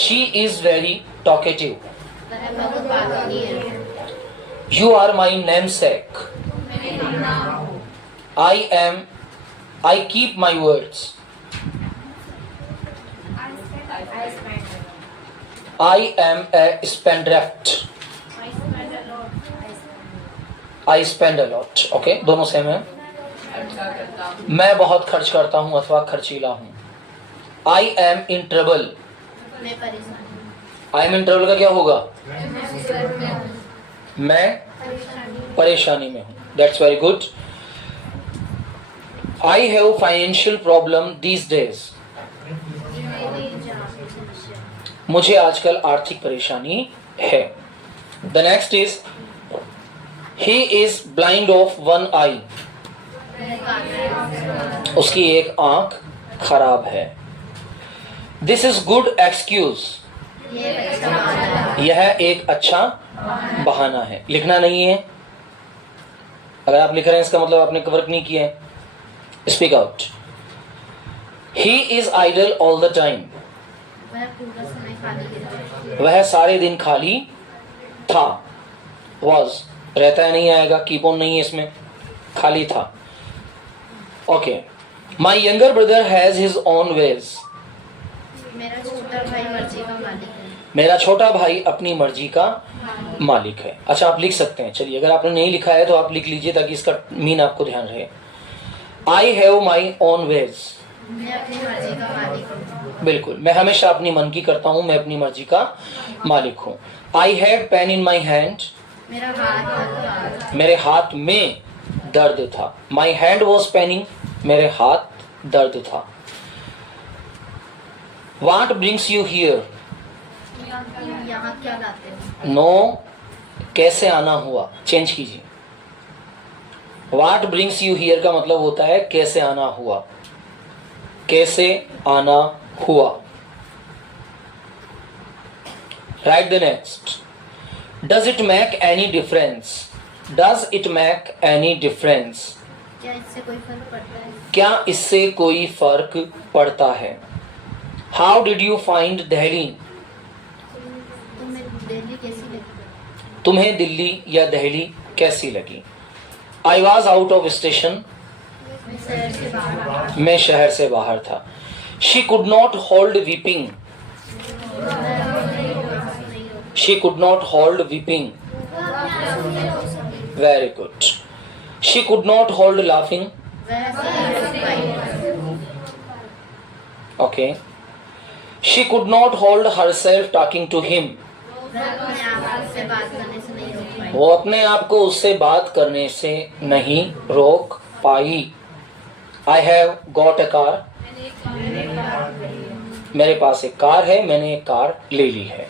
She is very talkative. वह बहुत बातूनी है। You are my namesake. I keep my words. I am a spendthrift. I spend a lot. Okay, दोनों same है। मैं बहुत खर्च करता हूँ अथवा खर्चीला हूँ। I am in trouble. मैं परेशान हूँ। I am in trouble का क्या होगा? मैं परेशानी में हूँ। That's very good. I have financial problem these days. मुझे आजकल आर्थिक परेशानी है। The next is he is blind of one eye. उसकी एक आंख खराब है। This is good excuse. यह एक अच्छा बहाना है। लिखना नहीं है। अगर आप लिख रहे हैं इसका मतलब आपने वर्क नहीं किया है। Speak out. He is idle all the time. वह पूरा समय खाली रहता है। वह सारे दिन खाली था। Was रहता है नहीं आएगा, कीप ऑन नहीं है इसमें, खाली था। Okay. My younger brother has his own ways. मेरा छोटा भाई मर्जी का मालिक है। मेरा छोटा भाई अपनी मर्जी का मालिक है। अच्छा, आप लिख सकते हैं। चलिए, अगर आपने नहीं लिखा है तो आप लिख लीजिए ताकि इसका मीन आपको ध्यान रहे। I have my own ways. मैं अपनी मर्जी का मालिक हूँ। बिल्कुल, मैं हमेशा अपनी मन की करता हूँ, मैं अपनी मर्जी का मालिक हूँ। I had pain in my hand. मेरा हाथ दर्द था। मेरे हाथ में दर्द था। My hand was paining. मेरे हाथ दर्द था। What brings you here? यहाँ क्या लाते हो? No, कैसे आना हुआ? चेंज कीजिए। What brings you here का मतलब होता है कैसे आना हुआ, कैसे आना हुआ। Write the next. Does it make any difference? Does it make any difference? क्या इससे कोई फर्क पड़ता है? क्या इससे कोई फर्क पड़ता है? How did you find Delhi? तुम्हें दिल्ली कैसी लगी? तुम्हें दिल्ली या दिल्ली कैसी लगी? I was out of station. मैं शहर से बाहर आ। मैं शहर से बाहर था। She could not hold weeping. She could not hold weeping. Very good. She could not hold laughing. Okay. She could not hold herself talking to him. वो अपने आप को उससे बात करने से नहीं रोक पाई। I have got a car. मेरे पास एक कार है, मैंने एक कार ले ली है।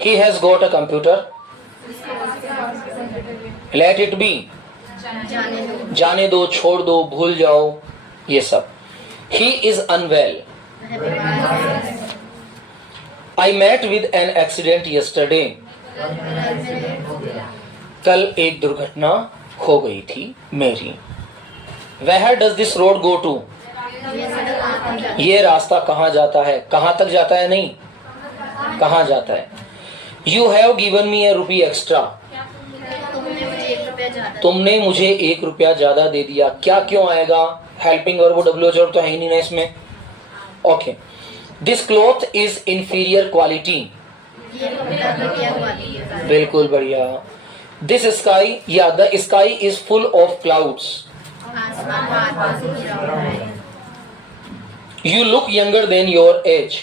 He has got a computer. Let it be. जाने दो, छोड़ दो, भूल जाओ, ये सब। He is unwell. I met with an accident yesterday. कल एक दुर्घटना हो गई थी मेरी। Where does this road go to? ये रास्ता कहाँ जाता है? कहाँ तक जाता है नहीं, कहाँ जाता है? You have given me a rupee extra. तुमने मुझे 1 रुपया ज्यादा दे दिया। क्या क्यों आएगा? हेल्पिंग और वो WH तो है ही नहीं ना इसमें। Okay. This cloth is inferior quality. बिल्कुल बढ़िया। दिस स्काई या the sky is full of clouds. You look younger than your age.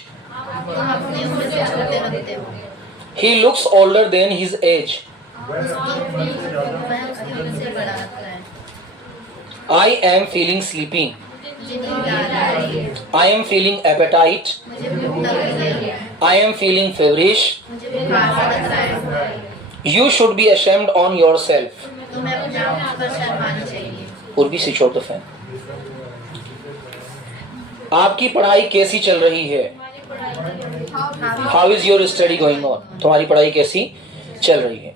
He looks older than his age. I am feeling sleepy. I am feeling appetite. I am feeling feverish. You should be ashamed on yourself. Urbi, switch off the fan. आपकी पढ़ाई कैसी चल रही है? How is your study going on? तुम्हारी पढ़ाई कैसी चल रही है?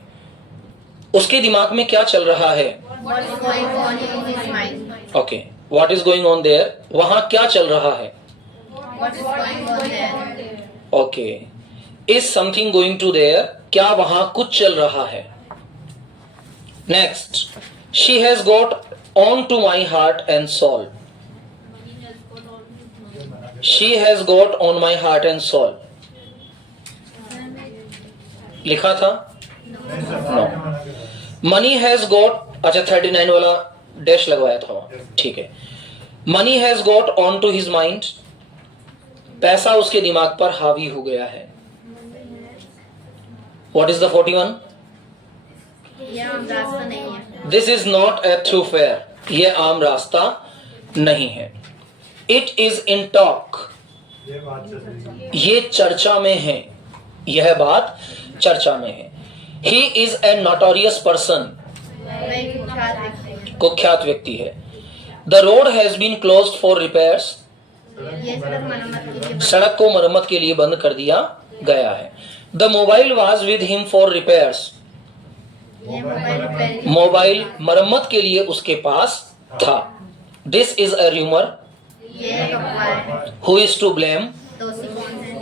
उसके दिमाग में क्या चल रहा है? Okay, what is going on there? वहां क्या चल रहा है? Okay, is something going to there, क्या वहां कुछ चल रहा है. Next, she has got on to my heart and soul. She has got on my heart and soul लिखा था. नो. मनी हैज गॉट, अच्छा 39 वाला डैश लगवाया था वहां, ठीक है. Money has got on to his mind, पैसा उसके दिमाग पर हावी हो गया है. What is the 41? ये आम रास्ता नहीं है. This is not a thoroughfare, ये आम रास्ता नहीं है. इट इज इन टॉक, ये चर्चा में है, यह बात चर्चा में है. He is a notorious person, वह एक कुख्यात व्यक्ति है. कुख्यात व्यक्ति है. The road has been closed for repairs, ये सड़क मरम्मत के लिए सड़क को मरम्मत के लिए बंद कर दिया गया है. The mobile was with him for repairs, ये मोबाइल रिपेयर की मोबाइल मरम्मत के लिए उसके पास था. दिस इज अ र्यूमर, ये एक अफवाह है. Who is to blame. दोषी कौन है?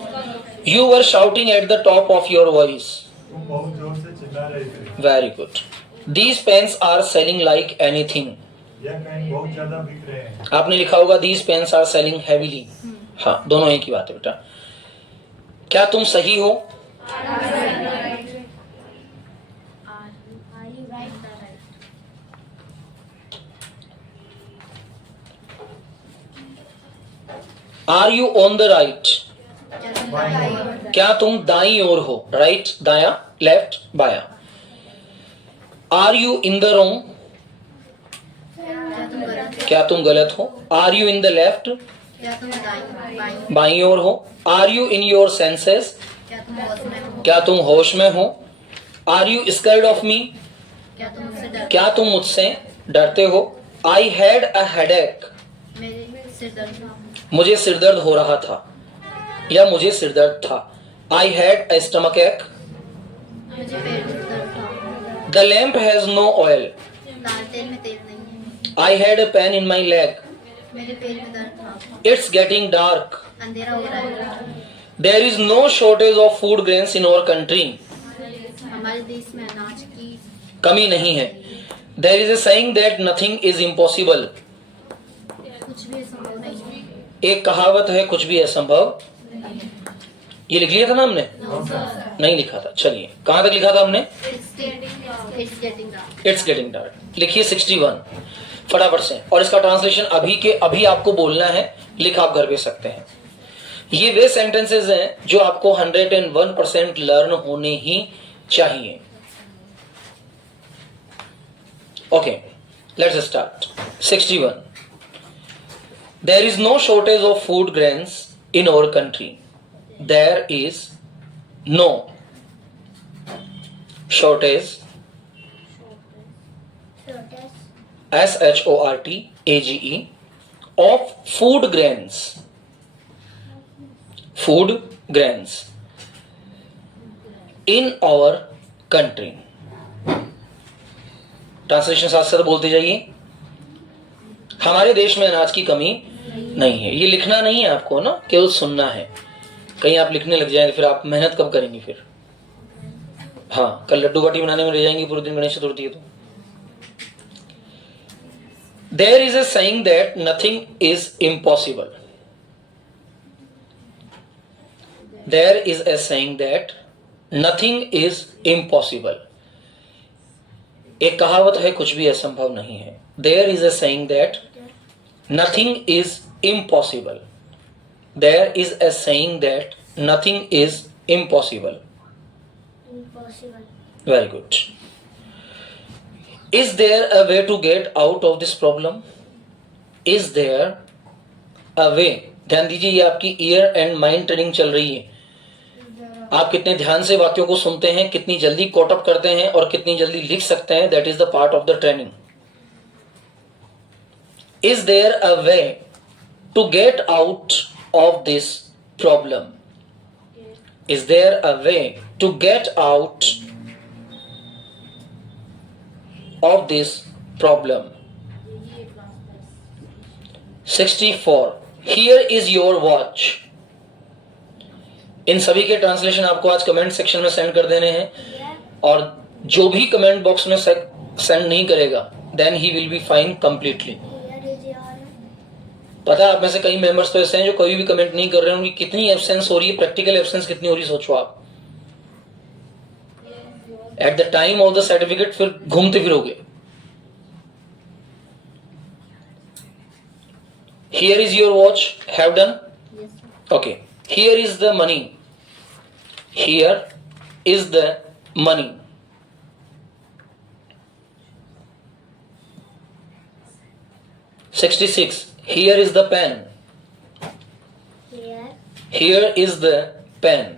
You were shouting at the top of your voice. बहुत जोर से चिल्ला रहे थे. Very good. These pens are selling like anything. यह पेन बहुत ज्यादा बिक रहे हैं. आपने लिखा होगा these pens are selling heavily. हाँ, दोनों एक ही बात है बेटा. क्या तुम सही हो? Are you on the right, क्या तुम दाई ओर हो. राइट दाया, लेफ्ट बाया. Are you in the wrong, क्या तुम गलत हो. Are you in the left, क्या तुम दाईं बाई ओर हो. Are you in your senses, क्या तुम होश में हो? क्या तुम होश में हो. Are you scared of me, क्या तुम मुझसे डरते क्या तुम मुझसे डरते हो. आई हैड अ हेडेक, हो? मेरे सिर दर्द था. मुझे सिरदर्द हो रहा था या मुझे सिरदर्द था. आई हैड अ स्टमक एक. मुझे पेट में दर्द था. The lamp has no oil. दाल तेल में तेल नहीं है. I had a pain in my leg. मेरे पेट में दर्द था. It's getting dark. अंधेरा हो रहा है. There is no shortage of food grains in our country. हमारे देश में अनाज की कमी नहीं है. There is a saying that nothing is impossible. कुछ भी संभव नहीं है. एक कहावत है कुछ भी असंभव. ये लिख लिया था ना हमने? नहीं लिखा था. चलिए, कहां तक लिखा था हमने? It's getting dark. It's getting dark. लिखिए 61 फटाफट से. और इसका ट्रांसलेशन अभी के अभी आपको बोलना है, लिख आप घर भेज सकते हैं. ये वे सेंटेंसेस हैं जो आपको 101% लर्न होने ही चाहिए. Okay, let's start. 61. There is no shortage of food grains in our country. There is no shortage, SHORTAGE, of food grains. Food grains in our country. Translation साथ साथ बोलते जाइए. हमारे देश में अनाज की कमी नहीं है. ये लिखना नहीं है आपको ना, केवल सुनना है. कहीं आप लिखने लग जाएंगे फिर आप मेहनत कब करेंगे फिर. हाँ, कल लड्डू बाटी बनाने में रह जाएंगी पूरे दिन गणेश चतुर्थी है तो. There is a saying that nothing is impossible. There is a saying that nothing is impossible. एक कहावत है कुछ भी असंभव नहीं है. There is a saying that nothing is impossible. There is a saying that nothing is impossible. Very good. Is there a way to get out of this problem? Is there a way? ध्यान दीजिए, ये आपकी year and mind training चल रही है. आप कितने ध्यान से वाक्यों को सुनते हैं, कितनी जल्दी कोट अप करते हैं और कितनी जल्दी लिख सकते हैं, that is the part of the training. Is there a way to get out of this problem? Is there a way to get out of this problem? 64. Here is your watch. इन सभी के translation आपको आज comment section में send कर देने हैं, और जो भी कमेंट बॉक्स में सेंड नहीं करेगा then he will be fine completely. पता है आप में से कई मेंबर्स तो ऐसे हैं जो कभी भी कमेंट नहीं कर रहे हैं, उनकी कितनी एब्सेंस हो रही है, प्रैक्टिकल एब्सेंस कितनी हो रही है सोचो आप। Eight the time of the certificate फिर घूमते फिरोगे। Here is your watch. Have done? Yes, sir. Okay. Here is the money. Here is the money. $66. Here is the pen. Here. Here is the pen.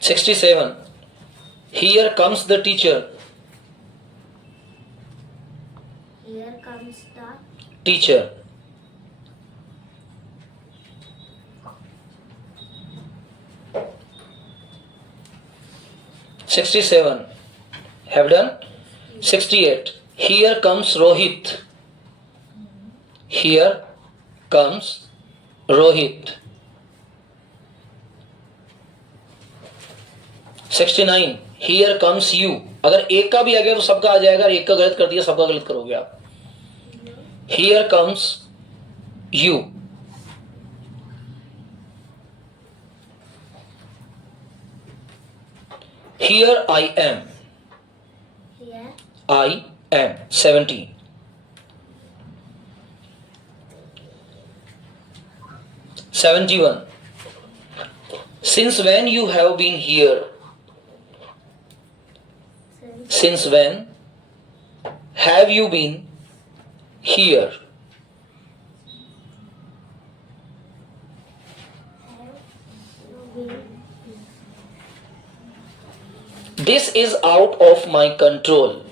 $67. Here comes the teacher. Here comes the Teacher. $67. Have done? 68. Here comes Rohit. Here comes Rohit. 69. Here comes you. अगर एक का भी आ गया तो सबका आ जाएगा, एक का गलत कर दिया सबका गलत करोगे आप। Here comes you. Here I am. here. I am. 70. $71. Since when you have been here? Since when have you been here? This is out of my control.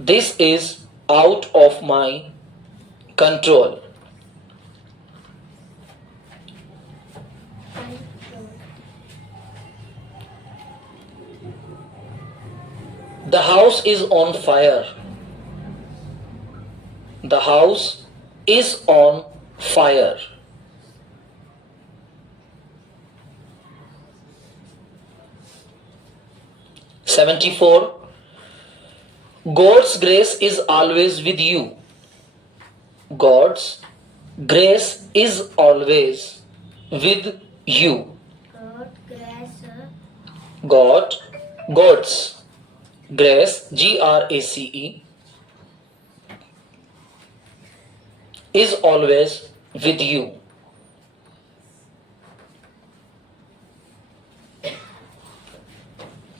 This is out of my control. The house is on fire. The house is on fire. $74. God's grace is always with you. God's grace is always with you. God, grace, God's grace, GRACE, is always with you.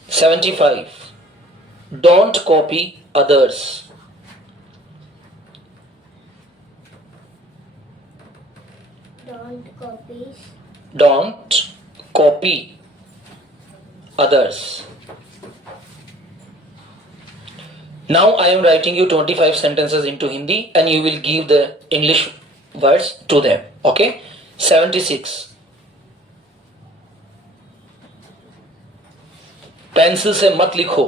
$75. Don't copy others. don't copy. Don't copy others. Now I am writing you 25 sentences into Hindi and you will give the English words to them. Okay? 76. Pencil से मत लिखो,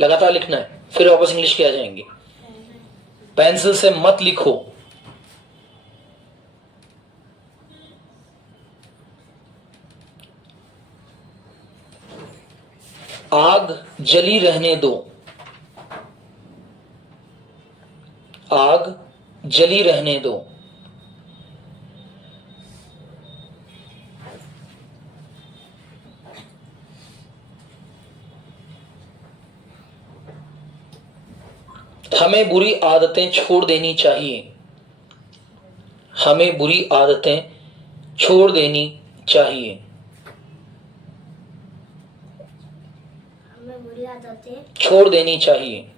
लगातार लिखना है, फिर वापस English के आ जाएंगे। पेंसिल से मत लिखो। आग जली रहने दो। आग जली रहने दो। हमें बुरी आदतें छोड़ देनी चाहिए। हमें बुरी आदतें छोड़ देनी चाहिए। हमें बुरी आदतें छोड़ देनी चाहिए।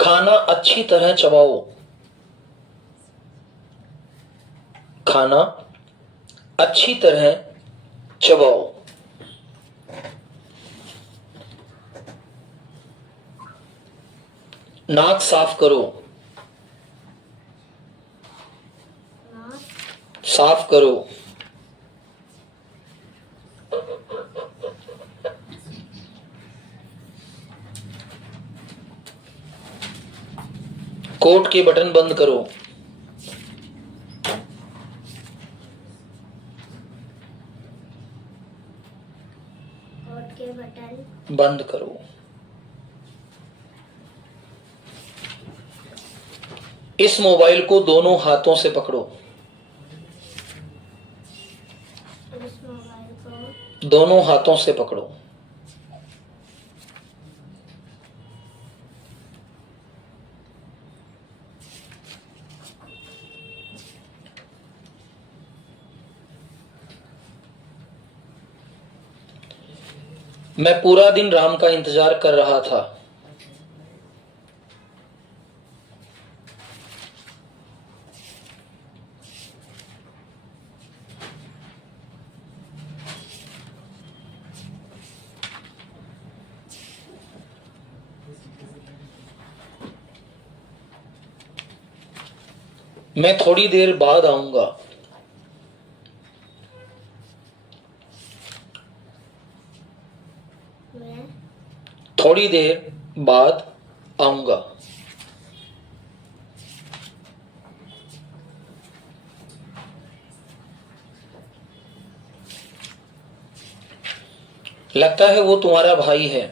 खाना अच्छी तरह चबाओ। खाना अच्छी तरह चबाओ। नाक साफ करो। नाक साफ करो। कोट के बटन बंद करो। कोट के बटन बंद करो। इस मोबाइल को दोनों हाथों से पकड़ो। इस मोबाइल को दोनों हाथों से पकड़ो। मैं पूरा दिन राम का इंतजार कर रहा था। मैं थोड़ी देर बाद आऊंगा। मैं थोड़ी देर बाद आऊंगा। लगता है वो तुम्हारा भाई है।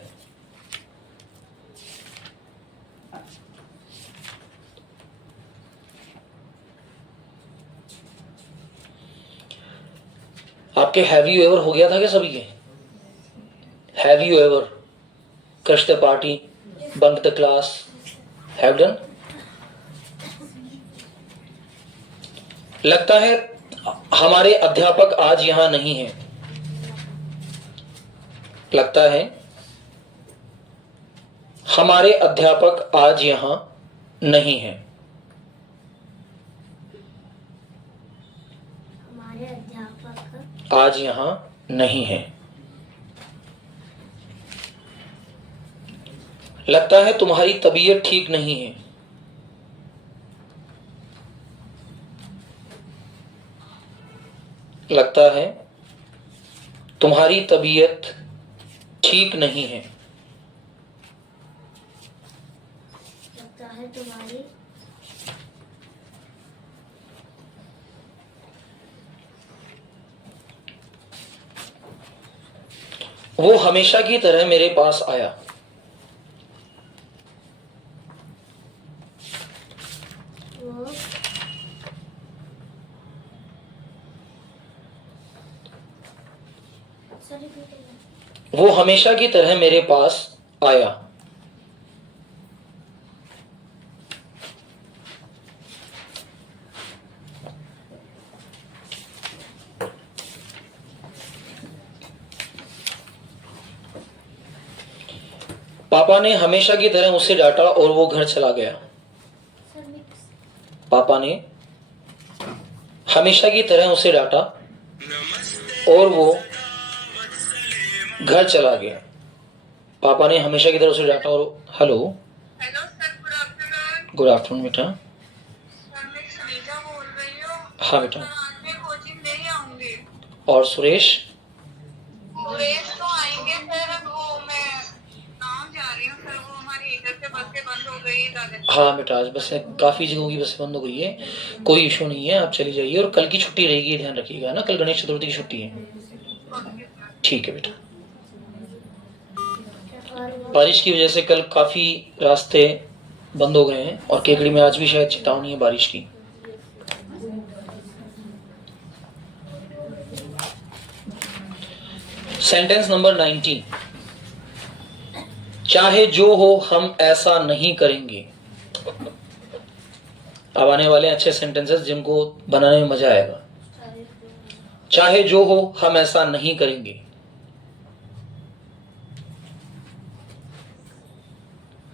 आपके हैव यू एवर हो गया था क्या सभी के? Have you ever crush the party, bunk the class, have done? लगता है हमारे अध्यापक आज यहां नहीं है। लगता है हमारे अध्यापक आज यहां नहीं है। हमारे अध्यापक आज यहां नहीं है। लगता है तुम्हारी तबीयत ठीक नहीं है। लगता है तुम्हारी तबीयत ठीक नहीं है। लगता है तुम्हारी वो हमेशा की तरह मेरे पास आया। वो सॉरी वो हमेशा की तरह मेरे पास आया। पापा ने हमेशा की तरह उसे डांटा और वो घर चला गया। पापा ने हमेशा की तरह उसे डांटा और वो घर चला गया। पापा ने हमेशा की तरह उसे डांटा और hello hello sir, good afternoon. Good afternoon बेटा। सर मैं सुनीता बोल रही हूँ। हाँ बेटा। सर आज मैं कोचिंग नहीं आऊंगी। और सुरेश? सुरेश तो आएंगे सर, वो मैं गाँव जा रही हूँ सर, वो हमारी इधर से बसें बंद हो गई है। हाँ बेटा, आज बसें काफ़ी जगहों की बसें बंद हो गई है। कोई इशू नहीं है, आप चली जाइए। और कल की छुट्टी रहेगी, ध्यान रखिएगा ना, कल गणेश चतुर्थी की छुट्टी है। ठीक है बेटा। बारिश की वजह से कल काफ़ी रास्ते बंद हो गए हैं और केकड़ी में आज भी शायद चेतावनी है बारिश की। Sentence number 19। चाहे जो हो हम ऐसा नहीं करेंगे। अब आने वाले अच्छे सेंटेंसेस जिनको बनाने में मजा आएगा। चाहे जो हो हम ऐसा नहीं करेंगे।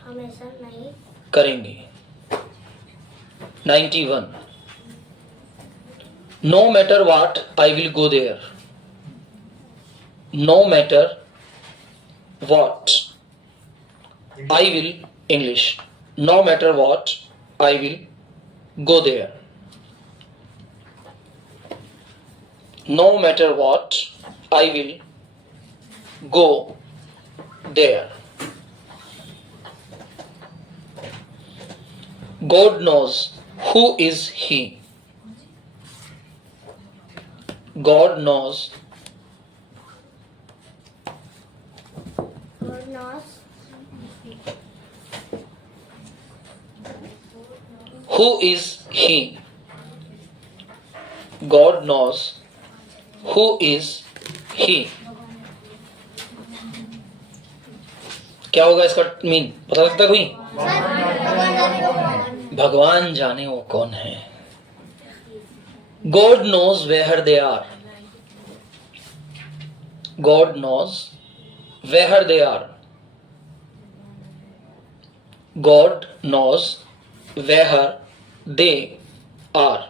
हम ऐसा नहीं करेंगे। 91। No matter what, I will go there. No matter what, I will, English. No matter what, I will go there. No matter what, I will go there. God knows who is he. God knows God knows who is he. God knows who is he. क्या होगा इसका mean पता लगता है कोई? भगवान जाने वो कौन है. God knows where they are. God knows where they are. God knows where they are.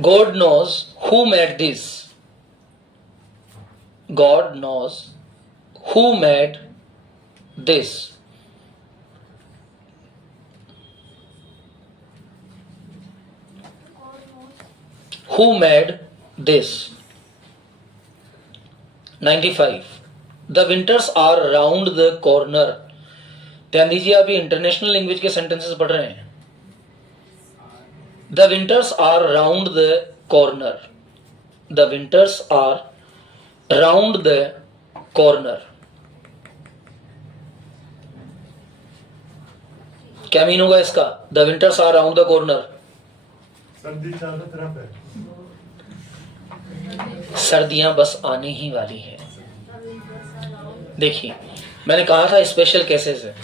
God knows who made this. God knows who made this. Who made this? 95. The winters are round the corner. ध्यान दीजिए, आप ये international language के sentences पढ़ रहे हैं. The winters are round the corner. The winters are round the corner. क्या mean होगा इसका? The winters are round the corner. सर्दी चारों तरफ है. सर्दियां बस आने ही वाली है. देखिए, मैंने कहा था स्पेशल केसेस है,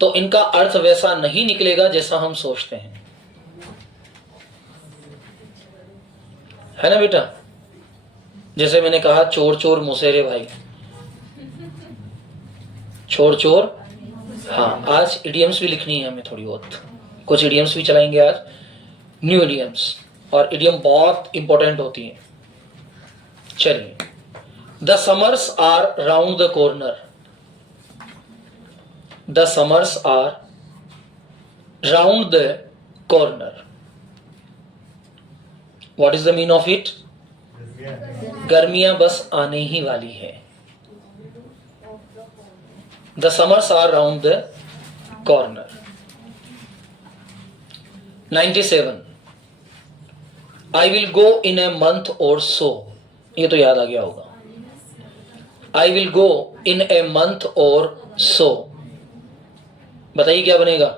तो इनका अर्थ वैसा नहीं निकलेगा जैसा हम सोचते हैं, है ना बेटा? जैसे मैंने कहा चोर चोर मुसेरे भाई, चोर चोर. हाँ, आज इडियम्स भी लिखनी है हमें थोड़ी बहुत, कुछ इडियम्स भी चलाएंगे आज, न्यू इडियम्स, और इडियम बहुत इंपॉर्टेंट होती है. चलिए, the summers are round the corner. The summers are round the corner. What is the mean of it? गर्मियां बस आने ही वाली है. The summers are round the corner. 97. I will go in a month or so. ये तो याद आ गया होगा. I will go in a month or so. बताइए क्या बनेगा?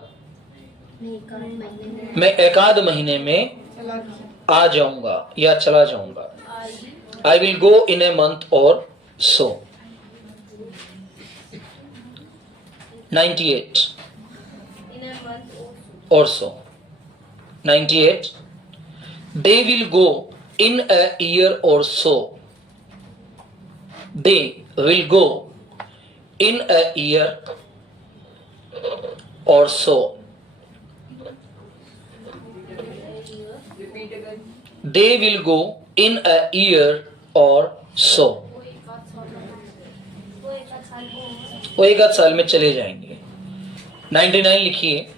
मैं एक आध महीने में आ जाऊंगा या चला जाऊंगा. I will go in a month or so. 98. or so. 98. They will go in a year or so. They will go in a year or so. They will go in a year or so. वो एक आध साल में चले जाएंगे. 99 लिखिए.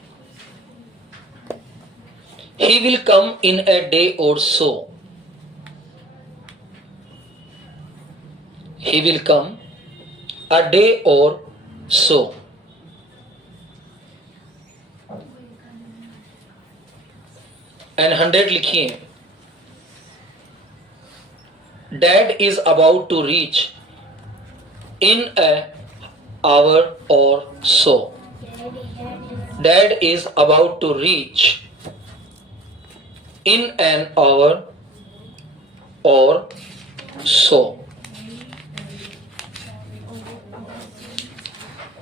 He will come in a day or so. He will come a day or so. And 100 लिखिए. Dad is about to reach in a hour or so. Dad is about to reach in an hour or so.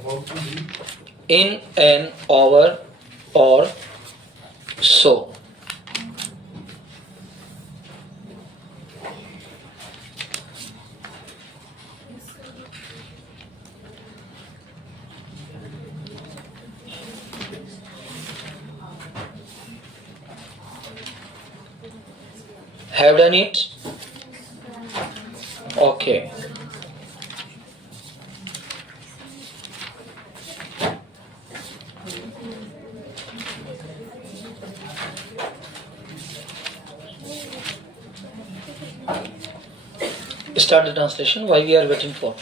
About to be. In an hour or so. Have done it? Okay. Start the translation. Why we are waiting for?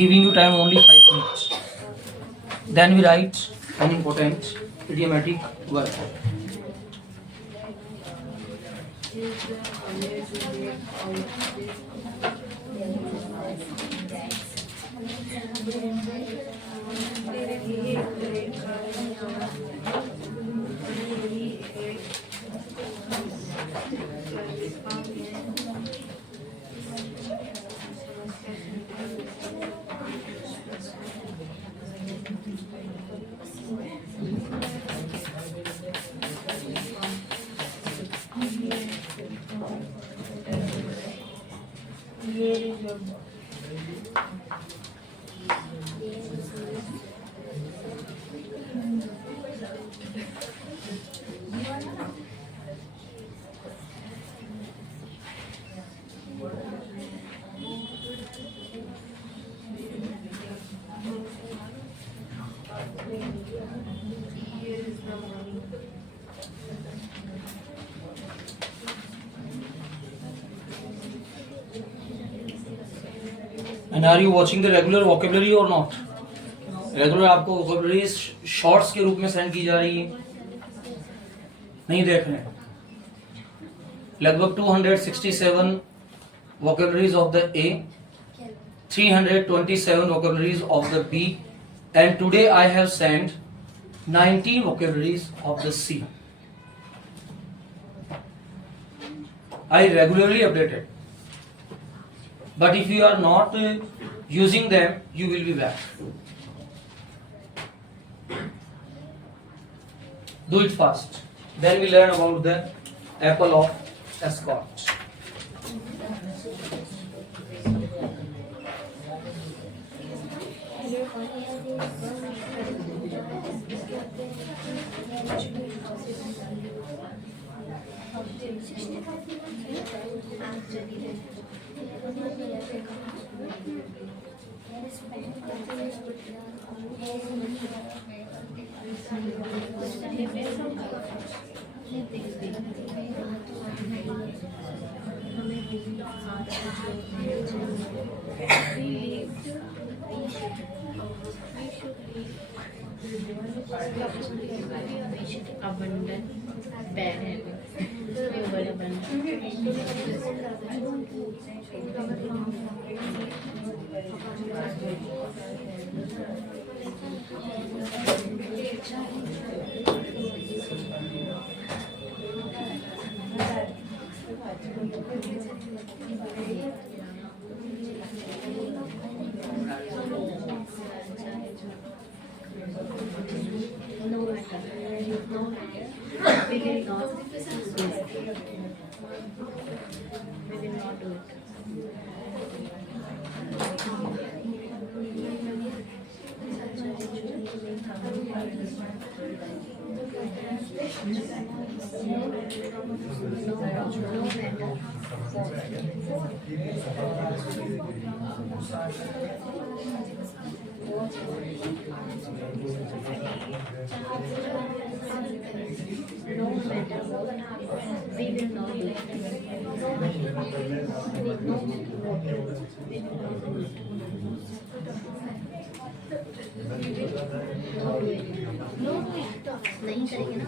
giving you time only 5 minutes. Then we write an important idiomatic word. And are you watching the regular vocabulary or not? Regular आपको vocabulary shorts के रूप में send की जा रही है, नहीं देख रहे हैं? लगभग 267 vocabularies of the A, 327 vocabularies of the B, and today I have sent 90 vocabularies of the C. I regularly update it. But if you are not using them, you will be back. Do it fast. Then we learn about the apple of escort. Abundant, bad habit. नहीं करेंगे ना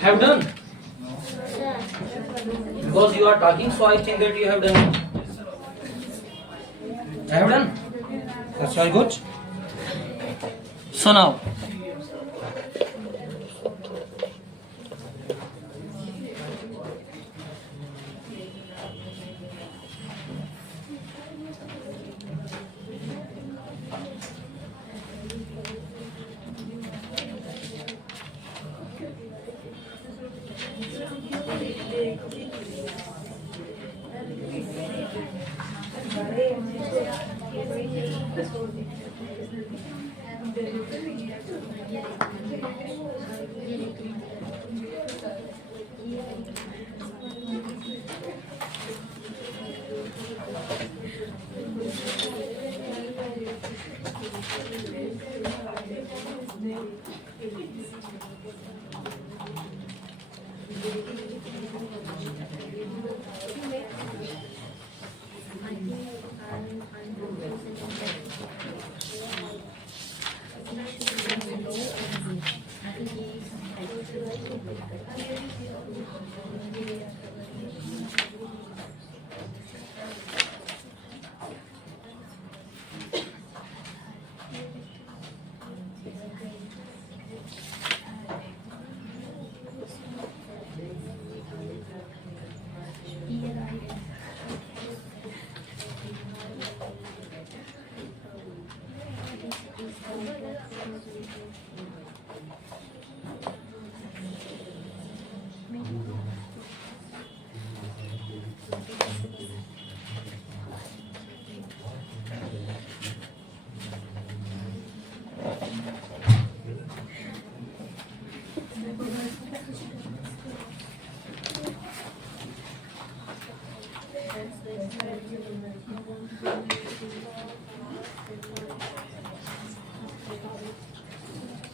Have done? Because you are talking, so I think that you have done it. I have done. That's very good. So now,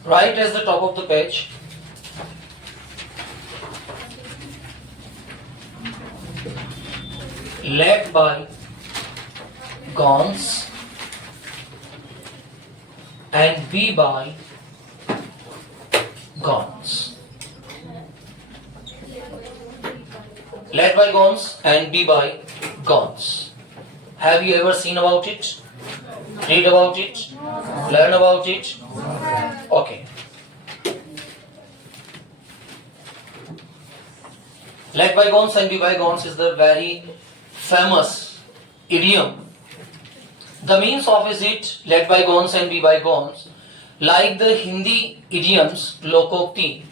Right as the top of the page. Led by Gons and B by Gons. Led by Gons and B by Gons. Have you ever seen about it? Read about it? Learn about it? Okay. Led by Gons and be by Gons is the very famous idiom. The means of is it led by Gons and be by Gons, like the Hindi idioms lokokti,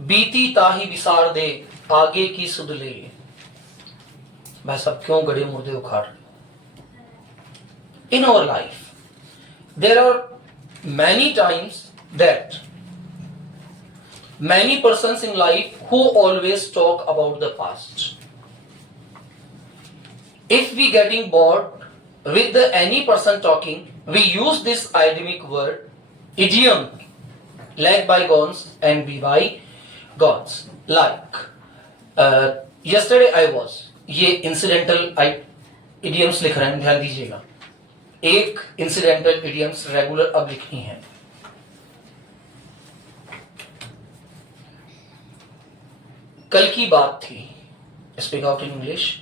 बीती ताही बिसार दे आगे की सुध ले। भाई सब क्यों गड़े मुर्दे उखाड़? In our life, there are many times that many persons in life who always talk about the past. If we getting bored with any person talking, we use this idiomic word, idiom, led by Gons and be by Gons. Like yesterday I was, ये incidental idioms लिख रहे हैं, ध्यान दीजिएगा। एक incidental idioms regular अब लिखनी है। कल की बात थी। Speak out in English.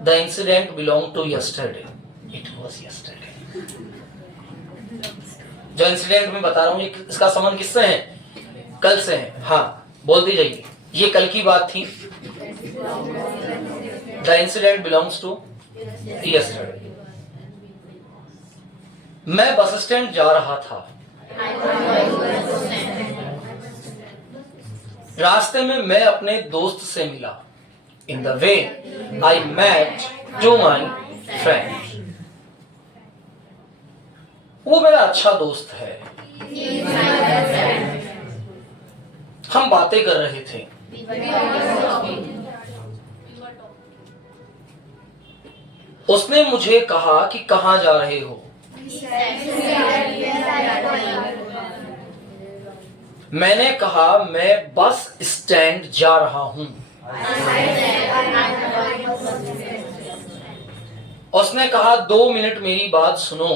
The incident belonged to yesterday. It was yesterday. जो इंसिडेंट मैं बता रहा हूँ इसका संबंध किससे है? कल से है। हाँ, बोलती जाइए। ये कल की बात थी। The incident belongs to yesterday. मैं बस स्टैंड जा रहा था। रास्ते में मैं अपने दोस्त से मिला। In the way, I met to my friend. वो मेरा अच्छा दोस्त है। हम बातें कर रहे थे। उसने मुझे कहा कि कहाँ जा रहे हो? मैंने कहा मैं बस स्टैंड जा रहा हूं। उसने कहा 2 मिनट मेरी बात सुनो।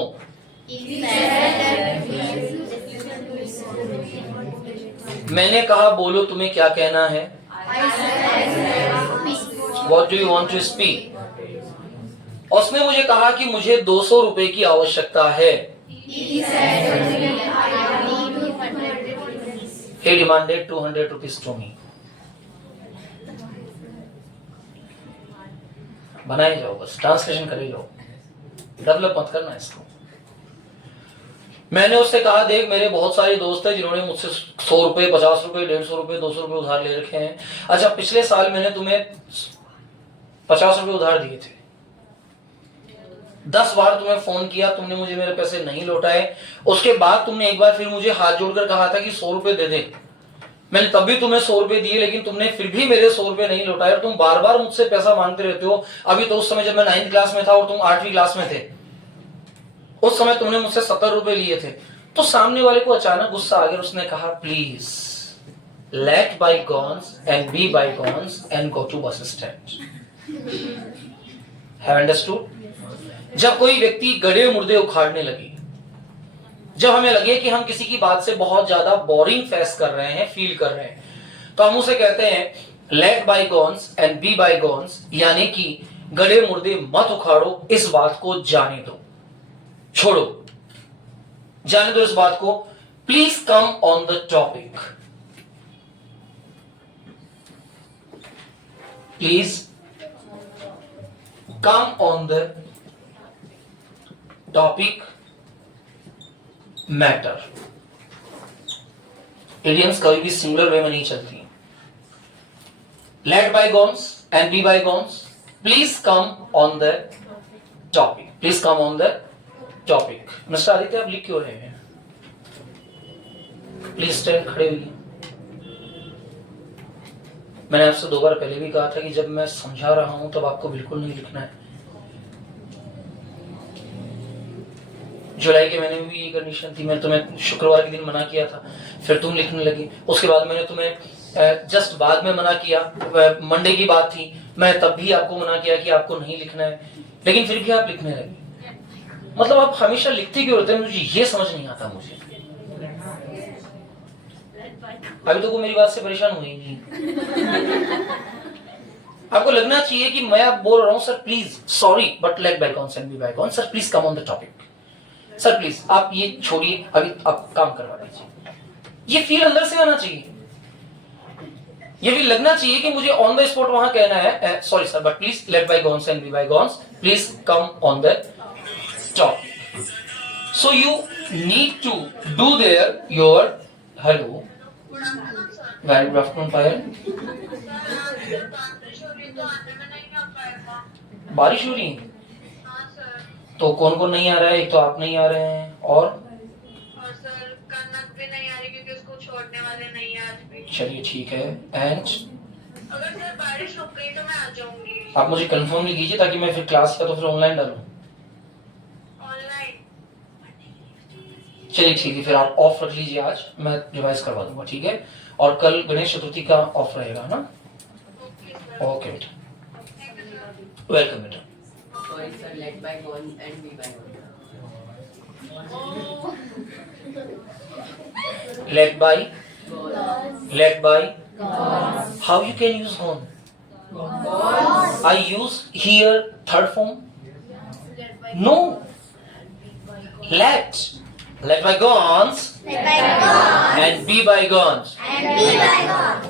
मैंने कहा बोलो तुम्हें क्या कहना है? What do you want to speak? उसने मुझे कहा कि मुझे 200 रुपए की आवश्यकता है। He demanded 200 rupees to me. बनाए जाओ, बस ट्रांसलेशन करे जाओ, डेवलप मत करना इसको। मैंने उससे कहा देख मेरे बहुत सारे दोस्त हैं जिन्होंने मुझसे 100 रुपए, 50 रुपए, 150 रुपए, 200 रुपए उधार ले रखे हैं। अच्छा पिछले साल मैंने तुम्हें 50 रुपए उधार दिए थे। 10 बार तुम्हें फोन किया, तुमने मुझे मेरे पैसे नहीं लौटाए। उसके बाद तुमने एक बार फिर मुझे हाथ जोड़कर कहा था कि 100 रुपए दे दे। मैंने तब भी तुम्हें 100 रुपए दिए, लेकिन तुमने फिर भी मेरे 100 रुपए नहीं लौटाए और तुम बार बार मुझसे पैसा मांगते रहते हो। अभी तो उस समय जब मैं 9th क्लास में था और तुम 8वीं क्लास में थे, उस समय तुमने मुझसे 70 रुपए लिए थे। तो सामने वाले को अचानक गुस्सा आ गया। उसने कहा please let bygones and be bygones and go to bus stand. Have understood? जब कोई व्यक्ति गड़े मुर्दे उखाड़ने लगे, जब हमें लगे कि हम किसी की बात से बहुत ज्यादा बोरिंग फेस कर रहे हैं, फील कर रहे हैं, तो हम उसे कहते हैं let bygones and be bygones, यानी कि गड़े मुर्दे मत उखाड़ो, इस बात को जाने दो, छोड़ो, जाने दो इस बात को। Please come on the topic. Please come on the topic matter. Idioms कभी भी सिंगुलर वे में नहीं चलती। Let bygones and be bygones. Please come on the topic. Please come on the topic. Mister Aditya आप लिख क्यों रहे हैं? प्लीज स्टैंड, खड़े होइए। मैंने आपसे 2 बार पहले भी कहा था कि जब मैं समझा रहा हूं तब आपको बिल्कुल नहीं लिखना है। जुलाई के महीने में भी ये कंडीशन थी। मैंने तुम्हें शुक्रवार के दिन मना किया था, फिर तुम लिखने लगी। उसके बाद मैंने तुम्हें जस्ट बाद में मना किया, मंडे की बात थी, मैं तब भी आपको मना किया कि आपको नहीं लिखना है, लेकिन फिर भी आप लिखने लगे। मतलब आप हमेशा लिखते क्यों रहते हैं, मुझे ये समझ नहीं आता। मुझे अभी तो वो मेरी बात से परेशान हुई नहीं। आपको लगना चाहिए कि मैं आप बोल रहा हूं sir please, sorry but let bygones and be bygones, sir please come on the topic, sir please आप ये छोड़िए, अभी आप काम करवा दीजिए। ये फील अंदर से आना चाहिए, ये भी लगना चाहिए कि मुझे ऑन द स्पॉट वहां कहना है sorry sir but please let bygones and be bygones, please come on the topic. So you need to do there your hello very good afternoon Payal. बारिश हो रही है तो कौन कौन नहीं आ रहा है? एक तो आप नहीं आ रहे हैं और सर कनक भी नहीं आ रही क्योंकि उसको छोड़ने वाले नहीं है आज भी। चलिए ठीक है। एंड अगर सर बारिश रुक गई तो मैं आ जाऊंगी। आप मुझे कंफर्म नहीं कीजिए ताकि मैं फिर क्लास का तो फिर ऑनलाइन डालूं। ऑनलाइन चलिए ठीक है, फिर आप ऑफ रख लीजिए, आज मैं रिवाइज करवा दूंगा, ठीक है? और कल गणेश चतुर्थी का ऑफ रहेगा ना? ओके बेटा, वेलकम बेटा। Sorry sir, let bygone and be bygone. Let by, God. let by. How you can use gone? I use here third form. No. Let bygones and be bygones.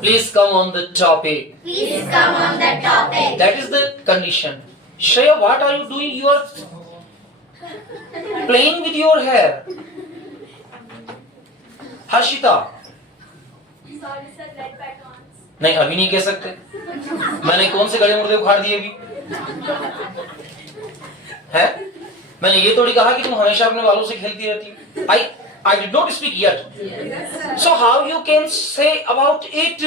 Please come on the topic. Please come on the topic. That is the condition. Shreya, what are you doing? You are playing with your hair. Harshita. Sorry sir, let bygones. नहीं, अभी नहीं कह सकते। मैंने कौन से गड़े मुर्दे उखाड़ दिए अभी? है? मैंने ये थोड़ी कहा कि तुम हमेशा अपने बालों से खेलती रहती। I did not speak yet. So how you can say about it?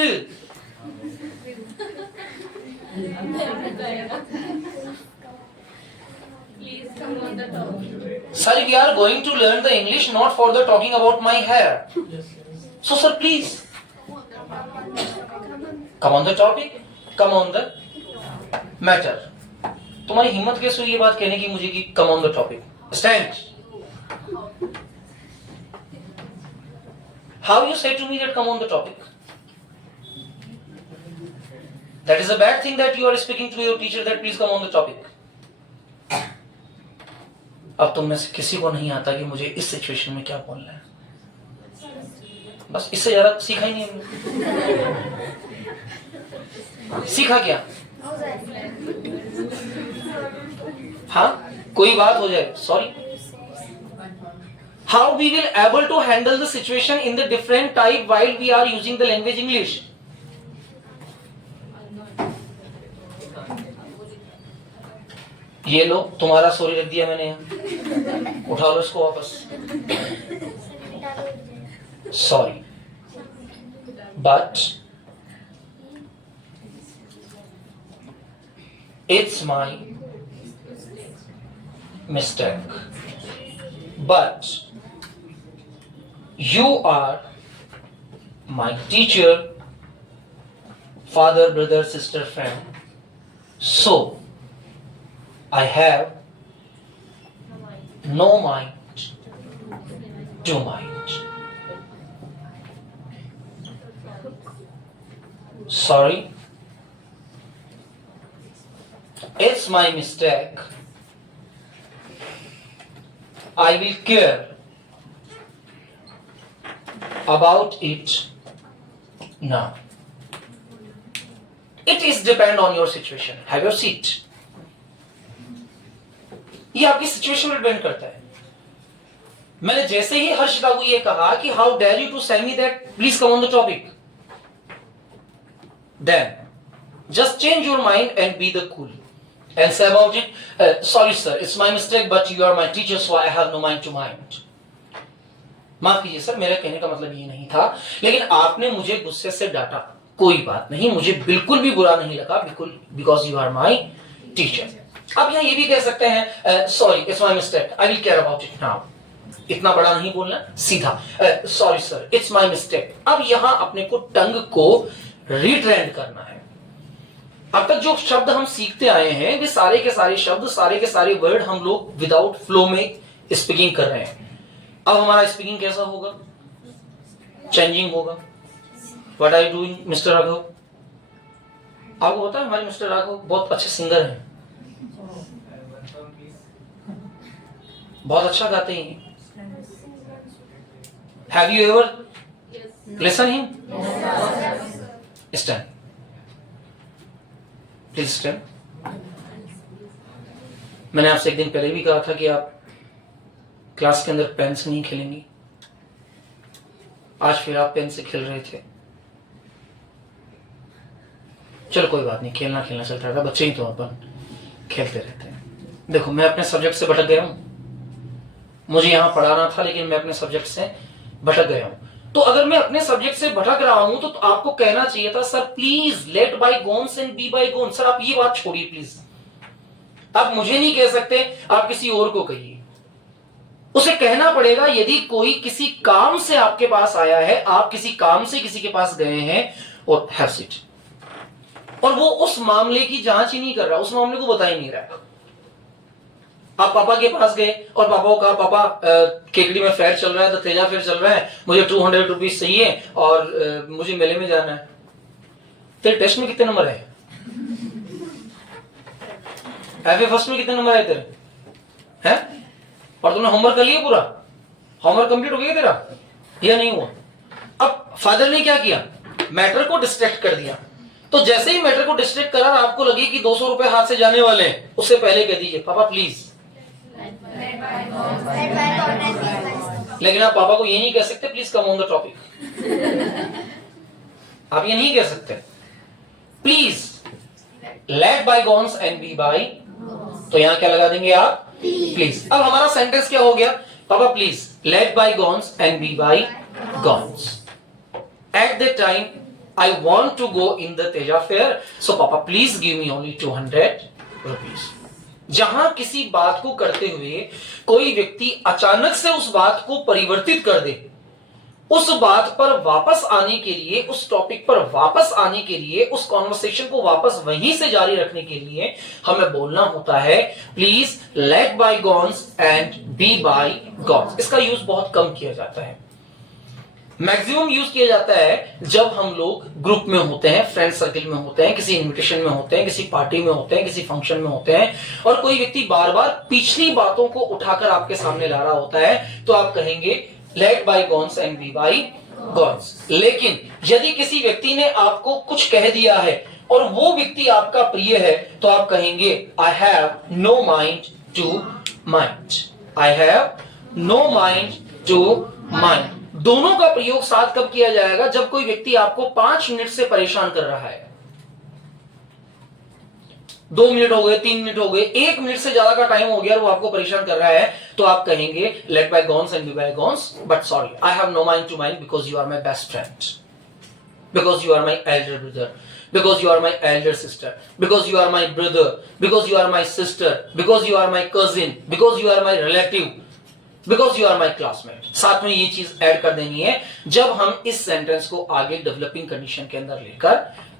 Please come on the topic. Sir, we are going to learn the English not for the talking about my hair. So sir, please come on the topic, come on the matter. तुम्हारी हिम्मत कैसे हुई ये बात कहने की मुझे कि come on the topic? Stand. How you say to me that come on the topic? That is a bad thing that you are speaking to your teacher that please come on the topic. अब तुम में से किसी को नहीं आता कि मुझे इस सिचुएशन में क्या बोलना है। बस इससे ज्यादा सीखा ही नहीं हमने। सीखा क्या? हाँ, कोई बात हो जाए, sorry. How we will able to handle the situation in the different type while we are using the language English? ये लो, तुम्हारा सॉरी रख दिया मैंने यहाँ, उठा लो इसको वापस। Sorry but it's my mistake, but you are my teacher, father, brother, sister, friend, so I have no mind to mind. Sorry, it's my mistake. I will care about it now. It is depend on your situation. Have your seat. ये आपकी situation पर depend करता है। मैंने जैसे ही हर्षिता को ये कहा कि how dare you to say me that please come on the topic, then Just change your mind and be the cool and say about it, sorry sir, it's my mistake, but you are my teacher, so I have no mind to mind. माफ कीजिए sir, मेरा कहने का मतलब ये नहीं था, लेकिन आपने मुझे गुस्से से डांटा, कोई बात नहीं, मुझे बिल्कुल भी बुरा नहीं लगा, बिल्कुल, because you are my teacher. अब यहाँ ये भी कह सकते हैं, sorry it's my mistake, I will care about it now. इतना बड़ा नहीं बोलना, सीधा sorry sir it's my mistake. अब यहाँ अपने को टंग को रिट्रेंड करना है. अब तक जो शब्द हम सीखते आए हैं, वे सारे के सारे शब्द, सारे के सारे वर्ड हम लोग विदाउट फ्लो में स्पीकिंग कर रहे हैं. अब हमारा स्पीकिंग कैसा होगा? चेंजिंग होगा. What are you doing mister Raghav? आपको पता है हमारे मिस्टर राघव बहुत अच्छे सिंगर हैं, बहुत अच्छा गाते हैं. Have you ever listen him? Stand please, stand. मैंने आपसे एक दिन पहले भी कहा था कि आप क्लास के अंदर पेन से नहीं खेलेंगी. आज फिर आप पेन से खेल रहे थे. चलो कोई बात नहीं, खेलना खेलना चलता था, बच्चे ही तो अपन खेलते रहते हैं. देखो मैं अपने सब्जेक्ट से भटक गया हूं. मुझे यहां पढ़ाना था लेकिन मैं अपने सब्जेक्ट से भटक गया हूं. तो अगर मैं अपने सब्जेक्ट से भटक रहा हूं तो आपको कहना चाहिए था, sir please let bygones and be bygones. Sir आप ये बात छोड़िए प्लीज. आप मुझे नहीं कह सकते, आप किसी और को कहिए. उसे कहना पड़ेगा, यदि कोई किसी काम से आपके पास आया है, आप किसी काम से किसी के पास गए हैं और हैव सीट, और वो उस मामले की जांच ही नहीं कर रहा, उस मामले को बता ही नहीं रहा. आप पापा के पास गए और पापा को कहा, पापा केकड़ी में फेयर चल रहा है, तो तेजा फेयर चल रहा है, मुझे 200 रुपीज चाहिए और मुझे मेले में जाना है. तेरे टेस्ट में कितने नंबर है? एफए फर्स्ट में कितने नंबर है तेरे? हैं? और तुमने होमवर्क कर लिया पूरा? होमवर्क कंप्लीट हो गया तेरा या नहीं हुआ? अब फादर ने क्या किया? मैटर को डिस्ट्रैक्ट कर दिया. तो जैसे ही मैटर को डिस्ट्रैक्ट करा, आपको लगे कि 200 रुपए हाथ से जाने वाले हैं, उससे पहले कह दीजिए, पापा प्लीज. लेकिन आप पापा को ये नहीं कह सकते, please come on the topic. आप ये नहीं कह सकते. Please let bygones and be by. तो यहां क्या लगा देंगे आप? प्लीज. अब हमारा सेंटेंस क्या हो गया? पापा please let bygones and be bygones. At the time I want to go in the Teja fair, so Papa please give me only 200 rupees. जहां किसी बात को करते हुए कोई व्यक्ति अचानक से उस बात को परिवर्तित कर दे, उस बात पर वापस आने के लिए, उस टॉपिक पर वापस आने के लिए, उस कॉन्वर्सेशन को वापस वहीं से जारी रखने के लिए हमें बोलना होता है, please let bygones and be bygones. इसका यूज बहुत कम किया जाता है. मैक्सिमम यूज किया जाता है जब हम लोग ग्रुप में होते हैं, फ्रेंड सर्कल में होते हैं, किसी इनविटेशन में होते हैं, किसी पार्टी में होते हैं, किसी फंक्शन में होते हैं, और कोई व्यक्ति बार बार पिछली बातों को उठाकर आपके सामने ला रहा होता है, तो आप कहेंगे let bygones and be bygones. लेकिन यदि किसी व्यक्ति ने आपको कुछ कह दिया है और वो व्यक्ति आपका प्रिय है, तो आप कहेंगे I have no mind to mind. I have no mind to mind. दोनों का प्रयोग साथ कब किया जाएगा? जब कोई व्यक्ति आपको 5 मिनट से परेशान कर रहा है. 2 मिनट हो गए, 3 मिनट हो गए, 1 मिनट से ज्यादा का टाइम हो गया और वो आपको परेशान कर रहा है, तो आप कहेंगे let bygones and be bygones, but sorry I have no mind to mind because you are my best friend, because you are my elder brother, because you are my elder sister, because you are my brother, because you are my sister, because you are my cousin, because you are my relative, because you are my classmate. साथ में ये चीज add कर देनी है जब हम इस सेंटेंस को आगे डेवलपिंग कंडीशन के अंदर लेकर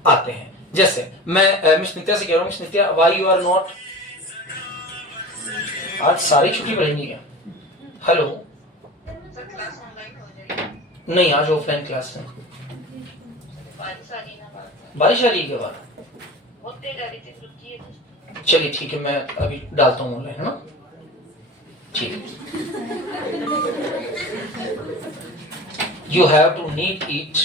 आते हैं. जैसे मैं मिस नित्या से कह रहा हूँ, miss Nitya why you are not, आज सारी छुट्टी पड़ेगी क्या? हेलो, क्लास ऑनलाइन हो जाएगी? नहीं, आज ऑफलाइन क्लास है. बारिश आ रही है क्या? बात बहुत तेज आ रही थी, रुकी है. चलिए ठीक है, मैं अभी डालता हूँ ऑनलाइन, है ना? ठीक है. You have to knead it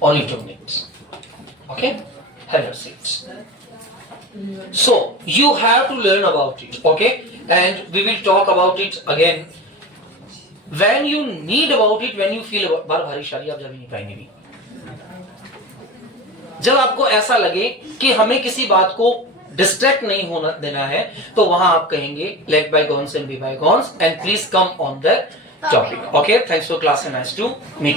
only 2 minutes. Okay? Have your seats. So you have to learn about it. Okay? And we will talk about it again when you need about it, when you feel बार भारी शादी आप जब नहीं पाएंगे भी। जब आपको ऐसा लगे कि हमें किसी बात को डिस्ट्रैक्ट नहीं होना देना है, तो वहां आप कहेंगे let bygones and be bygones and please come on the topic. Okay, thanks for class and nice to meet.